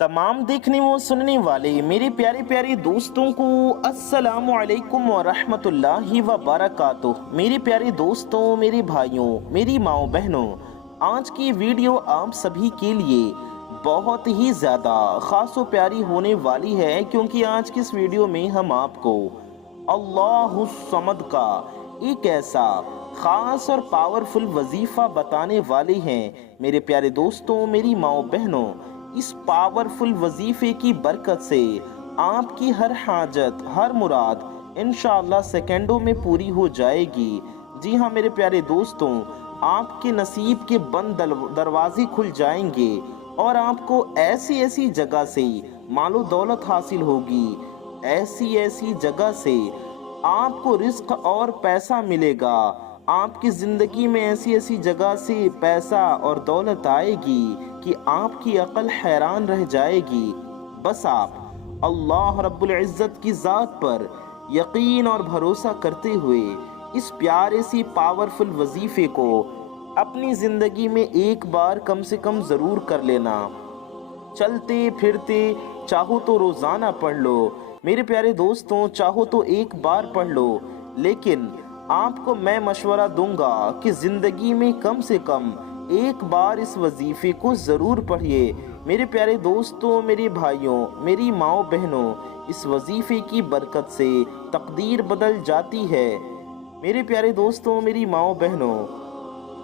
तमाम देखने व सुनने वाले मेरे प्यारे प्यारे दोस्तों को अस्सलामु अलैकुम व रहमतुल्लाहि व बरकातुहू। मेरे प्यारे दोस्तों, मेरे भाइयों, मेरी माओ बहनों, आज की वीडियो आप सभी के लिए बहुत ही ज़्यादा ख़ास व प्यारी होने वाली है, क्योंकि आज की इस वीडियो में हम आपको अल्लाहु समद का एक ऐसा ख़ास और पावरफुल वजीफ़ा बताने वाले हैं। मेरे प्यारे दोस्तों, मेरी माओ बहनों, इस पावरफुल वजीफे की बरकत से आपकी हर हाजत, हर मुराद इंशाअल्लाह सेकंडों में पूरी हो जाएगी। जी हाँ मेरे प्यारे दोस्तों, आपके नसीब के बंद दरवाजे खुल जाएंगे और आपको ऐसी ऐसी जगह से मालो दौलत हासिल होगी, ऐसी ऐसी जगह से आपको रिस्क और पैसा मिलेगा। आपकी ज़िंदगी में ऐसी ऐसी जगह से पैसा और दौलत आएगी कि आपकी अकल हैरान रह जाएगी। बस आप अल्लाह रब्बुल इज़्ज़त की ज़ात पर यकीन और भरोसा करते हुए इस प्यारे सी पावरफुल वजीफ़े को अपनी ज़िंदगी में एक बार कम से कम ज़रूर कर लेना। चलते फिरते चाहो तो रोज़ाना पढ़ लो मेरे प्यारे दोस्तों, चाहो तो एक बार पढ़ लो, लेकिन आपको मैं मशवरा दूंगा कि ज़िंदगी में कम से कम एक बार इस वजीफ़े को ज़रूर पढ़िए। मेरे प्यारे दोस्तों, मेरे भाइयों, मेरी माओ बहनों, इस वजीफ़े की बरकत से तकदीर बदल जाती है। मेरे प्यारे दोस्तों, मेरी माओ बहनों,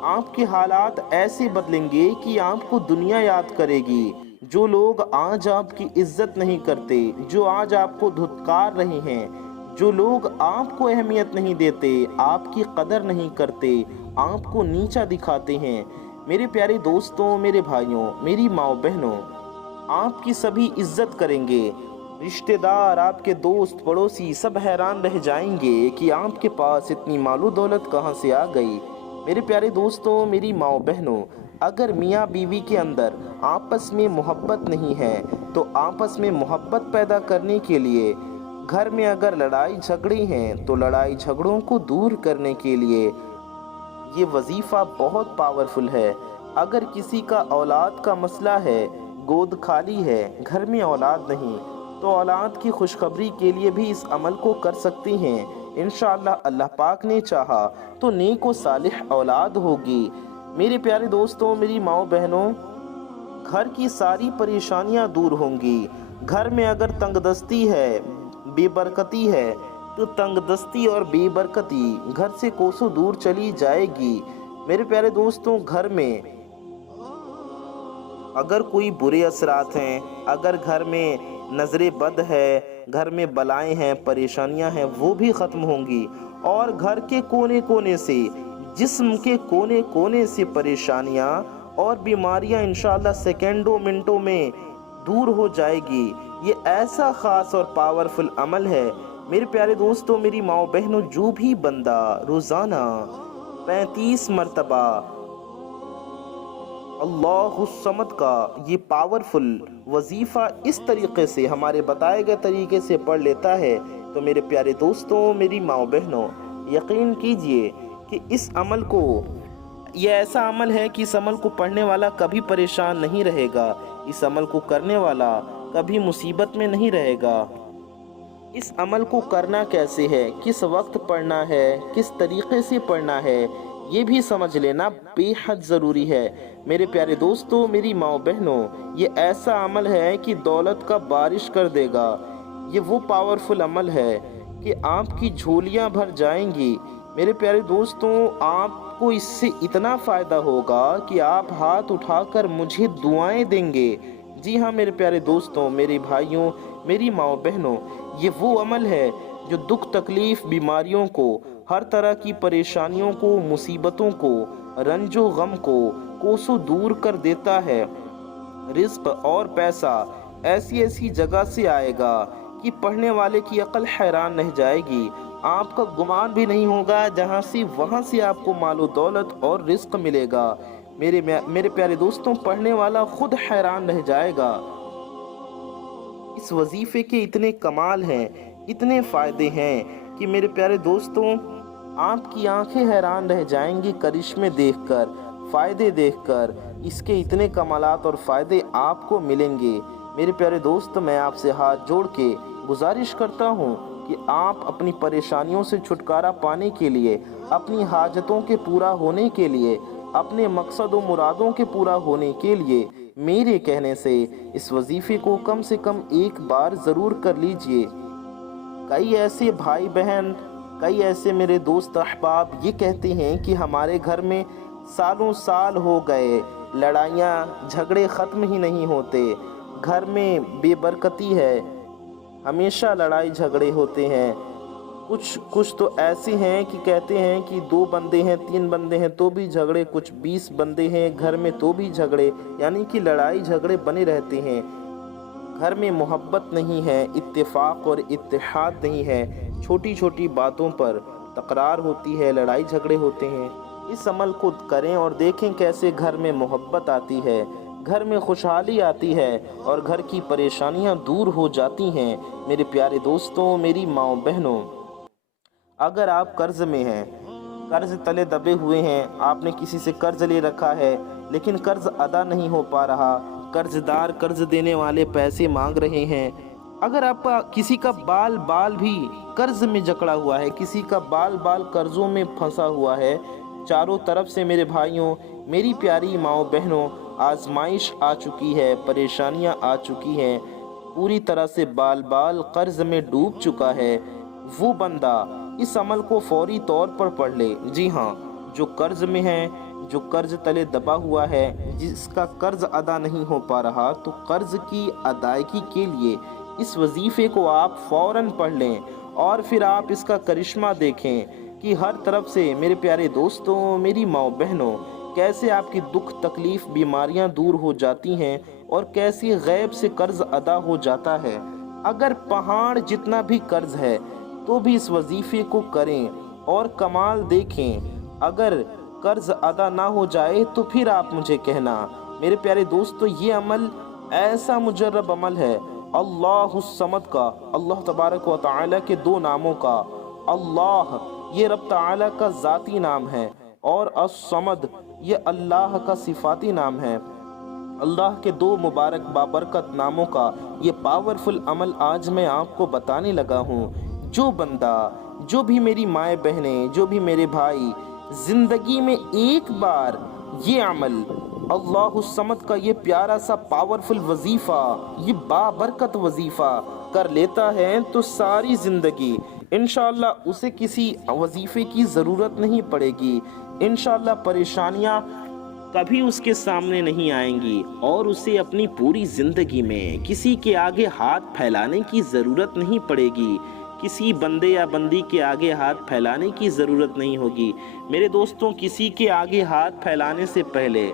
आपके हालात ऐसे बदलेंगे कि आपको दुनिया याद करेगी। जो लोग आज आपकी इज्जत नहीं करते, जो आज आपको धुतकार रहे हैं, जो लोग आपको अहमियत नहीं देते, आपकी कदर नहीं करते, आपको नीचा दिखाते हैं, मेरे प्यारे दोस्तों, मेरे भाइयों, मेरी माओ बहनों, आपकी सभी इज्जत करेंगे। रिश्तेदार, आपके दोस्त, पड़ोसी सब हैरान रह जाएंगे कि आपके पास इतनी मालो दौलत कहाँ से आ गई। मेरे प्यारे दोस्तों, मेरी माओ बहनों, अगर मियाँ बीवी के अंदर आपस में मोहब्बत नहीं है तो आपस में मोहब्बत पैदा करने के लिए, घर में अगर लड़ाई झगड़े हैं तो लड़ाई झगड़ों को दूर करने के लिए ये वजीफ़ा बहुत पावरफुल है। अगर किसी का औलाद का मसला है, गोद खाली है, घर में औलाद नहीं, तो औलाद की खुशखबरी के लिए भी इस अमल को कर सकते हैं। इंशाअल्लाह अल्लाह पाक ने चाहा तो नेक व सालिह औलाद होगी। मेरे प्यारे दोस्तों, मेरी माओ बहनों, घर की सारी परेशानियां दूर होंगी। घर में अगर तंगदस्ती है, बेबरकती है, तो तंगदस्ती और बेबरकती घर से कोसों दूर चली जाएगी। मेरे प्यारे दोस्तों, घर में अगर कोई बुरे असरात हैं, अगर घर में नज़रे बद है, घर में बलाएं हैं, परेशानियां हैं, वो भी ख़त्म होंगी और घर के कोने कोने से, जिस्म के कोने कोने से परेशानियां और बीमारियां इंशाअल्लाह सेकंडों मिनटों में दूर हो जाएगी। ये ऐसा ख़ास और पावरफुल अमल है मेरे प्यारे दोस्तों, मेरी माओ बहनों, जो भी बंदा रोज़ाना 35 मरतबा अल्लाहु समद का ये पावरफुल वजीफ़ा इस तरीक़े से, हमारे बताए गए तरीके से पढ़ लेता है, तो मेरे प्यारे दोस्तों, मेरी माओ बहनों, यकीन कीजिए कि इस अमल को, ये ऐसा अमल है कि इस अमल को पढ़ने वाला कभी परेशान नहीं रहेगा, इस अमल को करने वाला कभी मुसीबत में नहीं रहेगा। इस अमल को करना कैसे है, किस वक्त पढ़ना है, किस तरीक़े से पढ़ना है, ये भी समझ लेना बेहद ज़रूरी है। मेरे प्यारे दोस्तों, मेरी माओ बहनों, ये ऐसा अमल है कि दौलत का बारिश कर देगा। ये वो पावरफुल अमल है कि आपकी झोलियाँ भर जाएंगी। मेरे प्यारे दोस्तों, आपको इससे इतना फ़ायदा होगा कि आप हाथ उठाकर मुझे दुआएं देंगे। जी हाँ मेरे प्यारे दोस्तों, मेरे भाइयों, मेरी माओ बहनों, ये वो अमल है जो दुख तकलीफ़, बीमारियों को, हर तरह की परेशानियों को, मुसीबतों को, रंजो गम को कोसों दूर कर देता है। रिज़्क़ और पैसा ऐसी ऐसी जगह से आएगा कि पढ़ने वाले की अकल हैरान रह जाएगी। आपका गुमान भी नहीं होगा, जहाँ से वहाँ से आपको मालो दौलत और रिज़्क़ मिलेगा। मेरे प्यारे दोस्तों, पढ़ने वाला खुद हैरान रह जाएगा। इस वजीफ़े के इतने कमाल हैं, इतने फ़ायदे हैं कि मेरे प्यारे दोस्तों, आपकी आंखें हैरान रह जाएंगी करिश्मे देखकर, फ़ायदे देखकर। इसके इतने कमालात और फ़ायदे आपको मिलेंगे। میرے پیارے دوست، میں آپ سے ہاتھ جوڑ کے گزارش کرتا ہوں کہ آپ اپنی پریشانیوں سے چھٹکارا پانے کے لیے، اپنی حاجتوں کے پورا ہونے کے لیے، اپنے مقصد و مرادوں کے پورا ہونے کے لیے میرے کہنے سے اس وظیفے کو کم سے کم ایک بار ضرور کر لیجئے۔ کئی ایسے بھائی بہن، کئی ایسے میرے دوست احباب یہ کہتے ہیں کہ ہمارے گھر میں سالوں سال ہو گئے، لڑائیاں جھگڑے ختم ہی نہیں ہوتے، گھر میں بے برکتی ہے، ہمیشہ لڑائی جھگڑے ہوتے ہیں۔ کچھ تو ایسے ہیں کہ کہتے ہیں کہ 2 بندے ہیں 3 بندے ہیں تو بھی جھگڑے، کچھ 20 بندے ہیں گھر میں تو بھی جھگڑے، یعنی کہ لڑائی جھگڑے بنے رہتے ہیں۔ گھر میں محبت نہیں ہے، اتفاق اور اتحاد نہیں ہے، چھوٹی چھوٹی باتوں پر تکرار ہوتی ہے، لڑائی جھگڑے ہوتے ہیں۔ اس عمل کو کریں اور دیکھیں کیسے گھر میں محبت آتی ہے، گھر میں خوشحالی آتی ہے اور گھر کی پریشانیاں دور ہو جاتی ہیں۔ میرے پیارے دوستوں، میری ماؤں بہنوں، اگر آپ قرض میں ہیں، قرض تلے دبے ہوئے ہیں، آپ نے کسی سے قرض لے رکھا ہے لیکن قرض ادا نہیں ہو پا رہا، قرض دار قرض دینے والے پیسے مانگ رہے ہیں، اگر آپ کسی کا بال بھی قرض میں جکڑا ہوا ہے، کسی کا بال قرضوں میں پھنسا ہوا ہے، چاروں طرف سے میرے بھائیوں، میری پیاری ماؤں بہنوں، آزمائش آ چکی ہے، پریشانیاں آ چکی ہیں، پوری طرح سے بال قرض میں ڈوب چکا ہے، وہ بندہ اس عمل کو فوری طور پر پڑھ لے۔ جی ہاں، جو قرض میں ہے، جو قرض تلے دبا ہوا ہے، جس کا قرض ادا نہیں ہو پا رہا، تو قرض کی ادائیگی کے لیے اس وظیفے کو آپ فوراً پڑھ لیں اور پھر آپ اس کا کرشمہ دیکھیں کہ ہر طرف سے میرے پیارے دوستوں، میری ماؤں بہنوں، کیسے آپ کی دکھ تکلیف بیماریاں دور ہو جاتی ہیں اور کیسے غیب سے قرض ادا ہو جاتا ہے۔ اگر پہاڑ جتنا بھی قرض ہے تو بھی اس وظیفے کو کریں اور کمال دیکھیں۔ اگر قرض ادا نہ ہو جائے تو پھر آپ مجھے کہنا۔ میرے پیارے دوستو، یہ عمل ایسا مجرب عمل ہے اللہ الصمد کا، اللہ تبارک و تعالی کے 2 ناموں کا۔ اللہ یہ رب تعالی کا ذاتی نام ہے اور الصمد یہ اللہ کا صفاتی نام ہے۔ اللہ کے 2 مبارک بابرکت ناموں کا یہ پاورفل عمل آج میں آپ کو بتانے لگا ہوں۔ جو بندہ، جو بھی میری مائیں بہنیں، جو بھی میرے بھائی زندگی میں ایک بار یہ عمل، اللہ الصمد کا یہ پیارا سا پاورفل وظیفہ، یہ بابرکت وظیفہ کر لیتا ہے تو ساری زندگی انشاءاللہ اسے کسی وظیفے کی ضرورت نہیں پڑے گی، انشاءاللہ پریشانیاں کبھی اس کے سامنے نہیں آئیں گی اور اسے اپنی پوری زندگی میں کسی کے آگے ہاتھ پھیلانے کی ضرورت نہیں پڑے گی، کسی بندے یا بندی کے آگے ہاتھ پھیلانے کی ضرورت نہیں ہوگی۔ میرے دوستوں، کسی کے آگے ہاتھ پھیلانے سے پہلے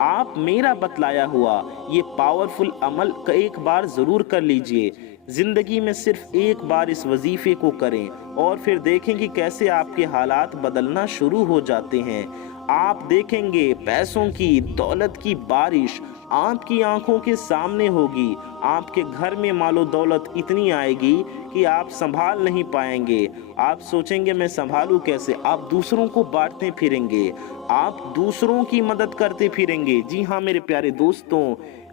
آپ میرا بتلایا ہوا یہ پاورفل عمل ایک بار ضرور کر لیجئے۔ زندگی میں صرف ایک بار اس وظیفے کو کریں اور پھر دیکھیں کہ کیسے آپ کے حالات بدلنا شروع ہو جاتے ہیں۔ آپ دیکھیں گے پیسوں کی، دولت کی بارش آپ کی آنکھوں کے سامنے ہوگی، آپ کے گھر میں مال و دولت اتنی آئے گی کہ آپ سنبھال نہیں پائیں گے، آپ سوچیں گے میں سنبھالوں کیسے، آپ دوسروں کو بانٹتے پھریں گے، آپ دوسروں کی مدد کرتے پھریں گے۔ جی ہاں میرے پیارے دوستوں،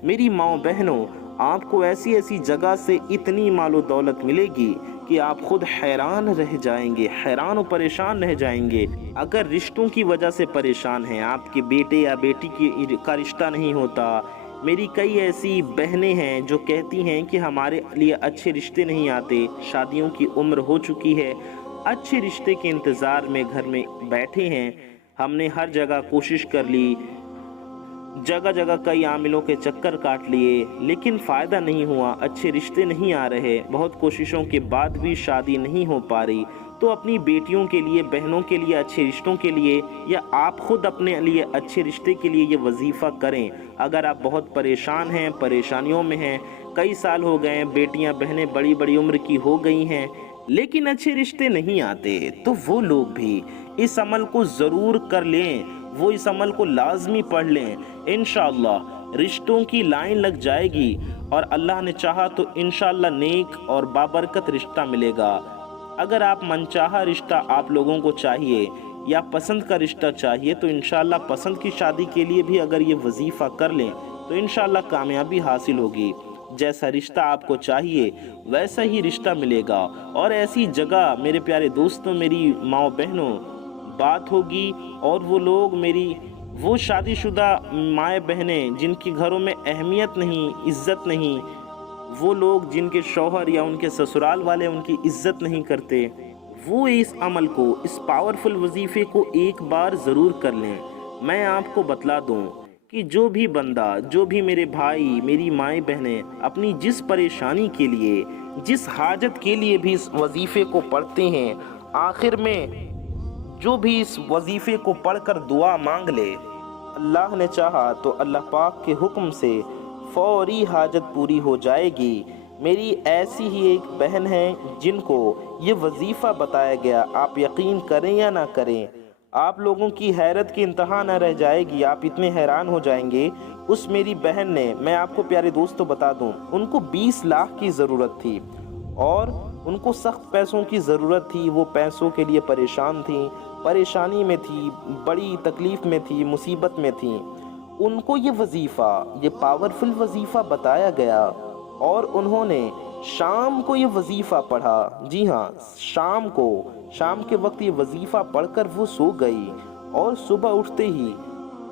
میری ماؤں بہنوں، آپ کو ایسی ایسی جگہ سے اتنی مال و دولت ملے گی کہ آپ خود حیران رہ جائیں گے، حیران و پریشان رہ جائیں گے۔ اگر رشتوں کی وجہ سے پریشان ہیں، آپ کے بیٹے یا بیٹی کا رشتہ نہیں ہوتا، میری کئی ایسی بہنیں ہیں جو کہتی ہیں کہ ہمارے لیے اچھے رشتے نہیں آتے، شادیوں کی عمر ہو چکی ہے، اچھے رشتے کے انتظار میں گھر میں بیٹھے ہیں، ہم نے ہر جگہ کوشش کر لی، جگہ جگہ کئی عاملوں کے چکر کاٹ لیے لیکن فائدہ نہیں ہوا، اچھے رشتے نہیں آ رہے، بہت کوششوں کے بعد بھی شادی نہیں ہو پا رہی۔ تو اپنی بیٹیوں کے لیے، بہنوں کے لیے اچھے رشتوں کے لیے، یا آپ خود اپنے لیے اچھے رشتے کے لیے یہ وظیفہ کریں۔ اگر آپ بہت پریشان ہیں، پریشانیوں میں ہیں، کئی سال ہو گئے ہیں، بیٹیاں بہنیں بڑی بڑی عمر کی ہو گئی ہیں لیکن اچھے رشتے نہیں آتے، تو وہ لوگ بھی اس عمل کو ضرور کر لیں، وہ اس عمل کو لازمی پڑھ لیں، انشاءاللہ رشتوں کی لائن لگ جائے گی اور اللہ نے چاہا تو انشاءاللہ نیک اور بابرکت رشتہ ملے گا۔ اگر آپ منچاہا رشتہ آپ لوگوں کو چاہیے یا پسند کا رشتہ چاہیے تو انشاءاللہ پسند کی شادی کے لیے بھی اگر یہ وظیفہ کر لیں تو انشاءاللہ کامیابی حاصل ہوگی۔ جیسا رشتہ آپ کو چاہیے ویسا ہی رشتہ ملے گا، اور ایسی جگہ میرے پیارے دوستوں، میری ماؤں بہنوں، بات ہوگی، اور وہ لوگ میری وہ شادی شدہ مائیں بہنیں جن کے گھروں میں اہمیت نہیں، عزت نہیں، وہ لوگ جن کے شوہر یا ان کے سسرال والے ان کی عزت نہیں کرتے، وہ اس عمل کو، اس پاورفل وظیفے کو ایک بار ضرور کر لیں۔ میں آپ کو بتلا دوں کہ جو بھی بندہ، جو بھی میرے بھائی، میری مائیں بہنیں اپنی جس پریشانی کے لیے، جس حاجت کے لیے بھی اس وظیفے کو پڑھتے ہیں، آخر میں جو بھی اس وظیفے کو پڑھ کر دعا مانگ لے، اللہ نے چاہا تو اللہ پاک کے حکم سے فوری حاجت پوری ہو جائے گی۔ میری ایسی ہی ایک بہن ہے جن کو یہ وظیفہ بتایا گیا، آپ یقین کریں یا نہ کریں، آپ لوگوں کی حیرت کی انتہا نہ رہ جائے گی، آپ اتنے حیران ہو جائیں گے۔ اس میری بہن نے، میں آپ کو پیارے دوستوں بتا دوں، ان کو 20 لاکھ کی ضرورت تھی اور ان کو سخت پیسوں کی ضرورت تھی، وہ پیسوں کے لیے پریشان تھیں، پریشانی میں تھی، بڑی تکلیف میں تھی، مصیبت میں تھیں۔ ان کو یہ وظیفہ، یہ پاورفل وظیفہ بتایا گیا اور انہوں نے شام کو یہ وظیفہ پڑھا۔ جی ہاں، شام کے وقت یہ وظیفہ پڑھ کر وہ سو گئی، اور صبح اٹھتے ہی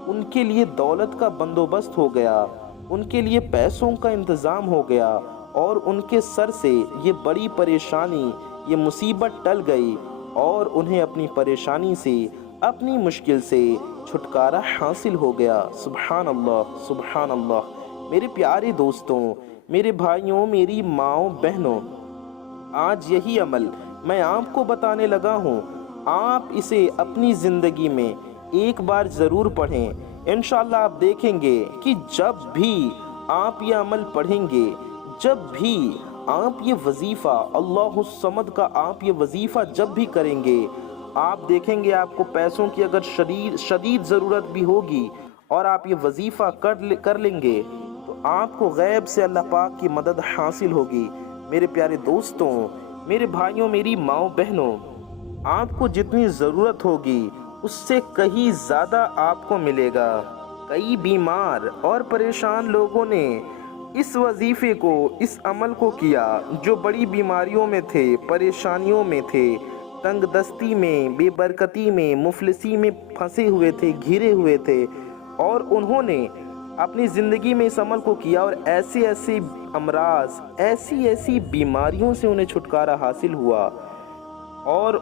ان کے لیے دولت کا بندوبست ہو گیا، ان کے لیے پیسوں کا انتظام ہو گیا، اور ان کے سر سے یہ بڑی پریشانی، یہ مصیبت ٹل گئی، اور انہیں اپنی پریشانی سے، اپنی مشکل سے چھٹکارا حاصل ہو گیا۔ سبحان اللہ، سبحان اللہ۔ میرے پیارے دوستوں، میرے بھائیوں، میری ماؤں بہنوں، آج یہی عمل میں آپ کو بتانے لگا ہوں، آپ اسے اپنی زندگی میں ایک بار ضرور پڑھیں۔ انشاءاللہ آپ دیکھیں گے کہ جب بھی آپ یہ عمل پڑھیں گے، جب بھی آپ یہ وظیفہ اللہ الصمد کا آپ یہ وظیفہ جب بھی کریں گے، آپ دیکھیں گے آپ کو پیسوں کی اگر شدید ضرورت بھی ہوگی اور آپ یہ وظیفہ کر لیں گے تو آپ کو غیب سے اللہ پاک کی مدد حاصل ہوگی۔ میرے پیارے دوستوں، میرے بھائیوں، میری ماؤں بہنوں، آپ کو جتنی ضرورت ہوگی اس سے کہیں زیادہ آپ کو ملے گا۔ کئی بیمار اور پریشان لوگوں نے اس وظیفے کو، اس عمل کو کیا، جو بڑی بیماریوں میں تھے، پریشانیوں میں تھے، تنگ دستی میں، بے برکتی میں، مفلسی میں پھنسے ہوئے تھے، گھرے ہوئے تھے، اور انہوں نے اپنی زندگی میں اس عمل کو کیا، اور ایسے ایسے امراض، ایسی ایسی بیماریوں سے انہیں چھٹکارا حاصل ہوا، اور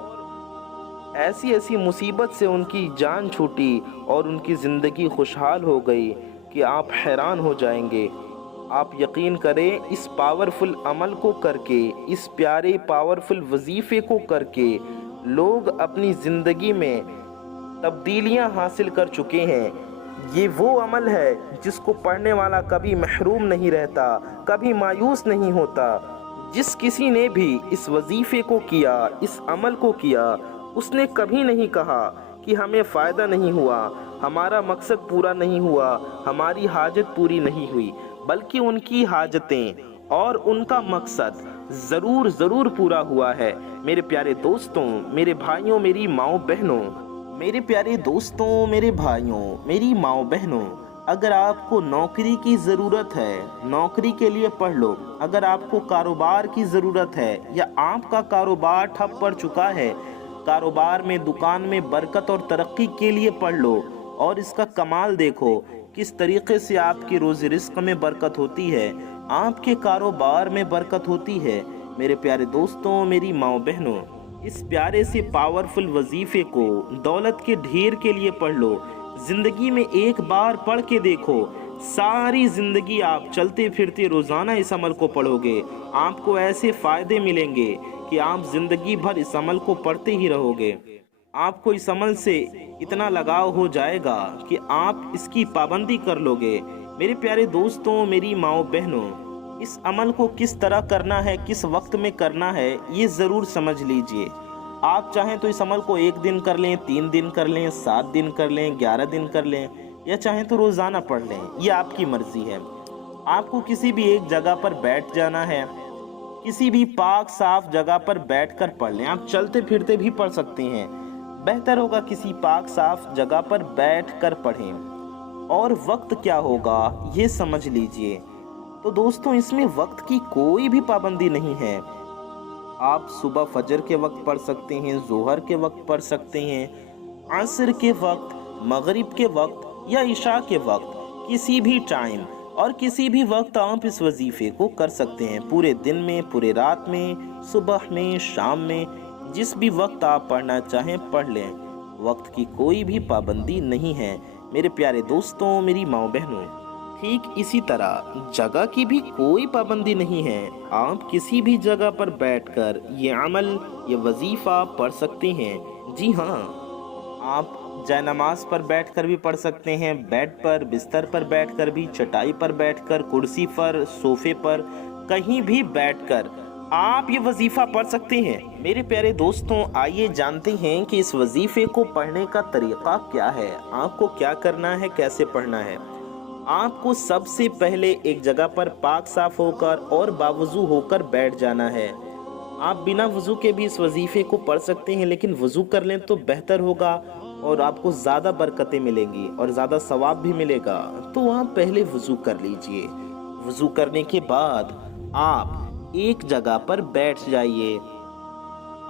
ایسی ایسی مصیبت سے ان کی جان چھوٹی اور ان کی زندگی خوشحال ہو گئی کہ آپ حیران ہو جائیں گے۔ آپ یقین کریں، اس پاورفل عمل کو کر کے، اس پیارے پاورفل وظیفے کو کر کے لوگ اپنی زندگی میں تبدیلیاں حاصل کر چکے ہیں۔ یہ وہ عمل ہے جس کو پڑھنے والا کبھی محروم نہیں رہتا، کبھی مایوس نہیں ہوتا۔ جس کسی نے بھی اس وظیفے کو کیا، اس عمل کو کیا، اس نے کبھی نہیں کہا کہ ہمیں فائدہ نہیں ہوا، ہمارا مقصد پورا نہیں ہوا، ہماری حاجت پوری نہیں ہوئی، بلکہ ان کی حاجتیں اور ان کا مقصد ضرور پورا ہوا ہے۔ میرے پیارے دوستوں، میرے بھائیوں، میری ماؤں بہنوں، میرے پیارے دوستوں، میرے بھائیوں، میری ماؤں بہنوں، اگر آپ کو نوکری کی ضرورت ہے، نوکری کے لیے پڑھ لو۔ اگر آپ کو کاروبار کی ضرورت ہے یا آپ کا کاروبار ٹھپ پڑ چکا ہے، کاروبار میں، دکان میں برکت اور ترقی کے لیے پڑھ لو، اور اس کا کمال دیکھو کس طریقے سے آپ کے روزی رزق میں برکت ہوتی ہے، آپ کے کاروبار میں برکت ہوتی ہے۔ میرے پیارے دوستوں، میری ماؤں بہنوں، اس پیارے سے پاورفل وظیفے کو دولت کے ڈھیر کے لیے پڑھ لو۔ زندگی میں ایک بار پڑھ کے دیکھو، ساری زندگی آپ چلتے پھرتے روزانہ اس عمل کو پڑھو گے، آپ کو ایسے فائدے ملیں گے کہ آپ زندگی بھر اس عمل کو پڑھتے ہی رہو گے۔ آپ کو اس عمل سے اتنا لگاؤ ہو جائے گا کہ آپ اس کی پابندی کر لو گے۔ میرے پیارے دوستوں، میری ماؤں بہنوں، اس عمل کو کس طرح کرنا ہے، کس وقت میں کرنا ہے، یہ ضرور سمجھ لیجئے۔ آپ چاہیں تو اس عمل کو 1 دن کر لیں، 3 دن کر لیں، 7 دن کر لیں، 11 دن کر لیں، یا چاہیں تو روزانہ پڑھ لیں، یہ آپ کی مرضی ہے۔ آپ کو کسی بھی ایک جگہ پر بیٹھ جانا ہے، کسی بھی پاک صاف جگہ پر بیٹھ کر پڑھ لیں، آپ چلتے پھرتے بھی پڑھ سکتے ہیں، بہتر ہوگا کسی پاک صاف جگہ پر بیٹھ کر پڑھیں۔ اور وقت کیا ہوگا یہ سمجھ لیجئے، तो दोस्तों इसमें वक्त की कोई भी पाबंदी नहीं है। आप सुबह फजर के वक्त पढ़ सकते हैं, ज़ोहर के वक्त पढ़ सकते हैं, असर के वक्त, मगरिब के वक्त या इशा के वक्त, किसी भी टाइम और किसी भी वक्त आप इस वजीफे को कर सकते हैं। पूरे दिन में, पूरे रात में, सुबह में, शाम में, जिस भी वक्त आप पढ़ना चाहें पढ़ लें। वक्त की कोई भी पाबंदी नहीं है मेरे प्यारे दोस्तों, मेरी माँ बहनों। ठीक इसी तरह जगह की भी कोई पाबंदी नहीं है। आप किसी भी जगह पर बैठकर ये अमल, ये वजीफा पढ़ सकते हैं। जी हाँ, आप जयनमाज पर बैठकर भी पढ़ सकते हैं, बेड पर, बिस्तर पर बैठकर भी, चटाई पर बैठकर, कुर्सी पर, सोफे पर, कहीं भी बैठकर आप ये वजीफा पढ़ सकते हैं। मेरे प्यारे दोस्तों, आइए जानते हैं कि इस वजीफे को पढ़ने का तरीका क्या है, आपको क्या करना है, कैसे पढ़ना है। आपको सबसे पहले एक जगह पर पाक साफ होकर और बावुज़ू होकर बैठ जाना है। आप बिना वज़ू के भी इस वजीफे को पढ़ सकते हैं, लेकिन वज़ू कर लें तो बेहतर होगा और आपको ज़्यादा बरकतें मिलेंगी और ज़्यादा सवाब भी मिलेगा। तो आप पहले वज़ू कर लीजिए। वज़ू करने के बाद आप एक जगह पर बैठ जाइए।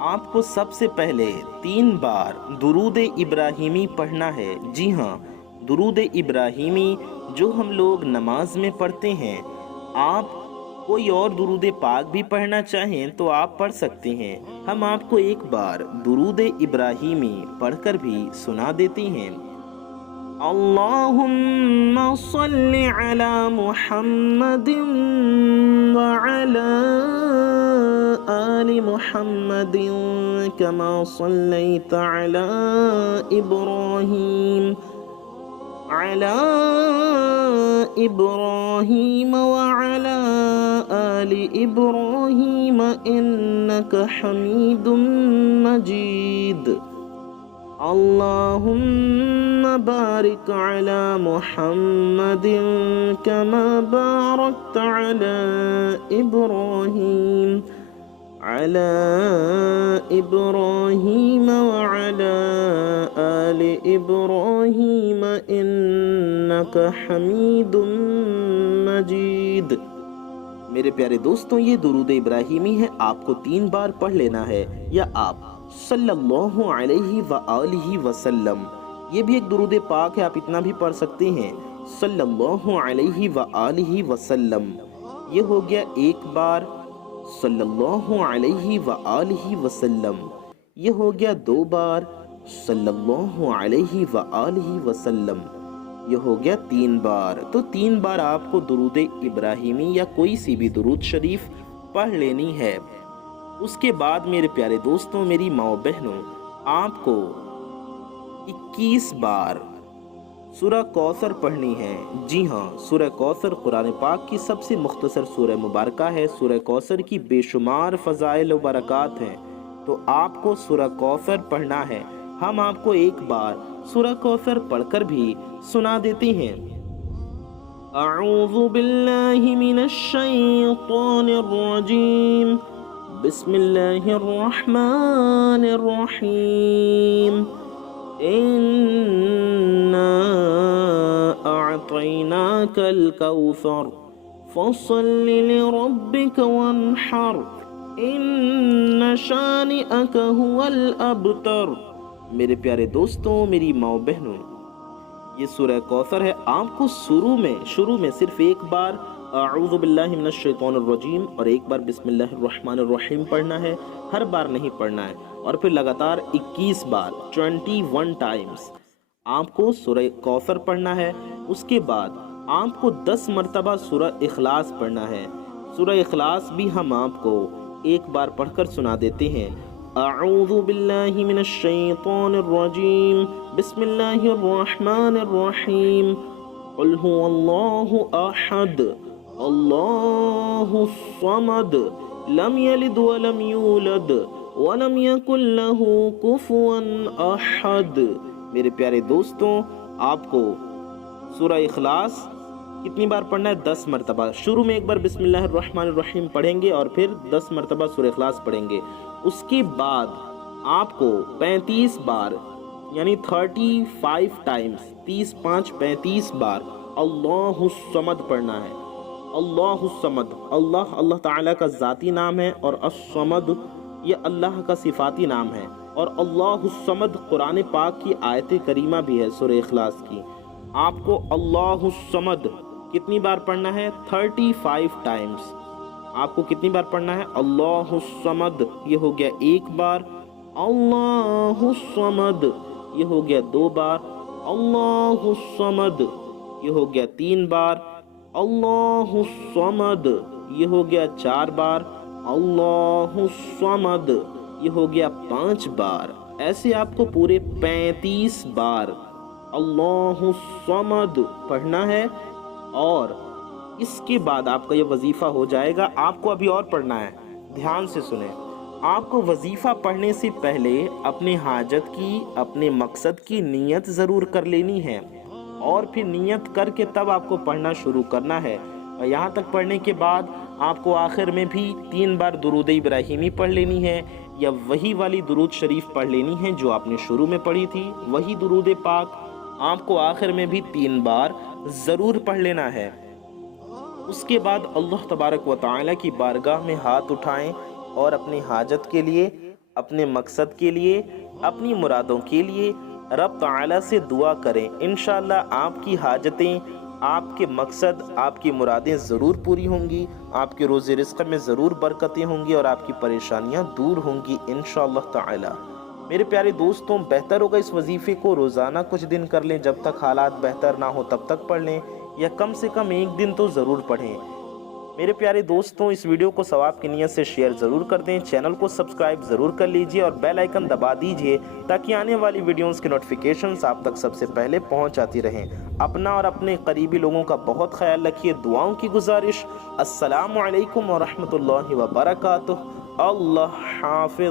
आपको सबसे पहले 3 बार दुरूद इब्राहिमी पढ़ना है। जी हाँ, दुरूद इब्राहिमी जो हम लोग नमाज में पढ़ते हैं। आप कोई और दुरूद पाक भी पढ़ना चाहें तो आप पढ़ सकते हैं। हम आपको एक बार दुरूद इब्राहिमी पढ़कर भी सुना देते हैं। अल्लाहुम्मा सल्लि अला मुहम्मदिन व अला आलि मुहम्मदिन कमा सल्लैता अला इब्राहीम अला इब्राहीम व अला आलि इब्राहीम इन्नका हमीदुम मजीद। अल्लाहुम्मा बारिक अला मुहम्मदिन कमा बारकता अला इब्राहीम अला इब्राहीम व अला आलि इब्राहीम इन्नका हमीदुम मजीद। मेरे प्यारे दोस्तों, ये दुरूद इब्राहिमी है, आपको 3 बार पढ़ लेना है। या आप सल्लल्लाहु अलैहि व आलिहि वसल्लम, ये भी एक दुरूद पाक है, आप इतना भी पढ़ सकते हैं। सल्लल्लाहु अलैहि व आलिहि वसल्लम, ये हो गया 1 बार। सल्लल्लाहु अलैहि व आलिहि वसल्लम, ये हो गया 2 बार। सल्लल्लाहु अलैहि व आलिहि वसल्लम, ये हो गया 3 बार। तो 3 बार आपको दुरूद इब्राहिमी या कोई सी भी दुरूद शरीफ पढ़ लेनी है। उसके बाद मेरे प्यारे दोस्तों, मेरी माँ बहनों, आपको 21 बार सूरह कौसर पढ़नी है। जी हाँ, सूरह कौसर कुरान पाक की सबसे मुख्तसर सूरह मुबारका है। सूरह कौसर की बेशुमार फ़ज़ाइल व बरक़ात हैं, तो आपको सूरह कौसर पढ़ना है। हम आपको एक बार सूरह कौसर पढ़कर भी सुना देते हैं। अऊज़ु बिल्लाहि मिनश शैतानिर रजीम, बिस्मिल्लाहिर रहमानिर रहीम। इन्ना अअतैनाकल कौसर फसल्लि लिरब्बिका वन्हर इन्न शानिअक हुवल अबतर। मेरे प्यारे दोस्तों, मेरी माँ बहनों, ये सूरह कौसर है। आपको शुरू में सिर्फ एक बार अऊज़ु बिल्लाहि मिनश शैतानिर रजीम और एक बार बिस्मिल्लाहिर रहमानिर रहीम पढ़ना है। हर बार नहीं पढ़ना है। और फिर लगातार 21 बार 21 टाइम्स आपको सूरह कौसर पढ़ना है। उसके बाद आपको 10 मरतबा सूरह इखलास पढ़ना है। सूरह इखलास भी हम आपको एक बार पढ़कर सुना देते हैं। अऊज़ु बिल्लाहि मिनश शैतानिर रजीम, बिस्मिल्लाहिर रहमानिर रहीम। क़ुल हुवल्लाहु अहद, अल्लाहुस समद, लम यलिद व लम यूलद व लम यकुल लहू कुफुवन अहद। मेरे प्यारे दोस्तों, आपको सूरह इखलास कितनी बार पढ़ना है? 10 मरतबा। शुरू में एक बार बिस्मिल्लाहिर रहमानिर रहीम पढ़ेंगे और फिर 10 मरतबा सूरह इखलास पढ़ेंगे। उसके बाद आपको 35 बार यानी 35 टाइम्स, 30 5 35 बार अल्लाहुस समद पढ़ना है। अल्लाहुस्समद, अल्लाह ताला का ज़ाती नाम है और अस्समद ये अल्लाह का सिफाती नाम है। और अल्लाहुस्समद कुरान पाक की आयत करीमा भी है सूरह इखलास की। आपको अल्लाहुस्समद कितनी बार पढ़ना है? 35 टाइम्स। आपको कितनी बार पढ़ना है? अल्लाहुस्समद ये हो गया 1 बार, अल्लाहुस्समद ये हो गया 2 बार, अल्लाहुस्समद ये हो गया 3 बार, अल्लाहुस्समद ये हो गया 4 बार, अल्लाहुस्समद ये हो गया 5 बार। ऐसे आपको पूरे 35 बार अल्लाहुस्समद पढ़ना है। और इसके बाद आपका ये वजीफ़ा हो जाएगा। आपको अभी और पढ़ना है, ध्यान से सुने। आपको वजीफ़ा पढ़ने से पहले अपने हाजत की, अपने मकसद की नियत ज़रूर कर लेनी है और फिर नियत करके तब आपको पढ़ना शुरू करना है। और यहाँ तक पढ़ने के बाद आपको आखिर में भी 3 बार दुरूद इब्राहिमी पढ़ लेनी है या वही वाली दुरूद शरीफ पढ़ लेनी है जो आपने शुरू में पढ़ी थी। वही दुरूद पाक आपको आखिर में भी 3 बार ज़रूर पढ़ लेना है। उसके बाद अल्लाह तबारक व तआला की बारगाह में हाथ उठाएं और अपनी हाजत के लिए, अपने मकसद के लिए, अपनी मुरादों के लिए रब तआला से दुआ करें। इंशाअल्लाह आपकी हाजतें, आपके मकसद, आपकी मुरादें ज़रूर पूरी होंगी, आपके रोज़े रिज़्क़ में ज़रूर बरकतें होंगी और आपकी परेशानियां दूर होंगी इंशाअल्लाह ताला। मेरे प्यारे दोस्तों, बेहतर होगा इस वजीफ़े को रोज़ाना कुछ दिन कर लें, जब तक हालात बेहतर ना हो तब तक पढ़ लें, या कम से कम 1 दिन तो ज़रूर पढ़ें। मेरे प्यारे दोस्तों, इस वीडियो को सवाब की नीयत से शेयर ज़रूर कर दें, चैनल को सब्सक्राइब ज़रूर कर लीजिए और बेल आइकन दबा दीजिए ताकि आने वाली वीडियोस के नोटिफिकेशंस आप तक सबसे पहले पहुंच जाती रहें। अपना और अपने करीबी लोगों का बहुत ख्याल रखिए। दुआओं की गुजारिश। अस्सलामु अलैकुम व रहमतुल्लाहि व बरकातुहू। अल्लाह हाफ़िज़।